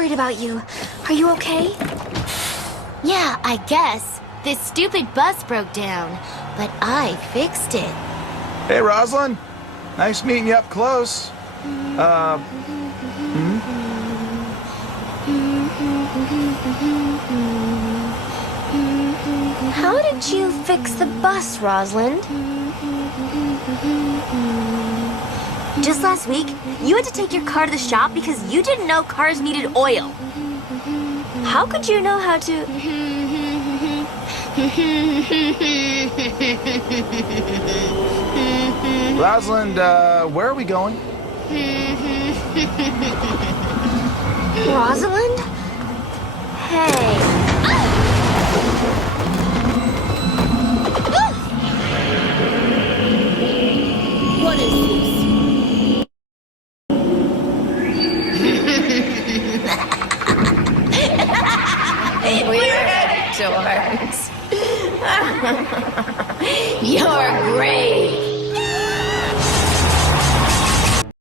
worried about you. Are you okay? Yeah, I guess. This stupid bus broke down, but I fixed it. Hey, Rosalind. Nice meeting you up close. How did you fix the bus, Rosalind? Just last week, you had to take your car to the shop because you didn't know cars needed oil. How could you know how to... Rosalind, where are we going? Rosalind? Hey. What is this? We're at George. You're great.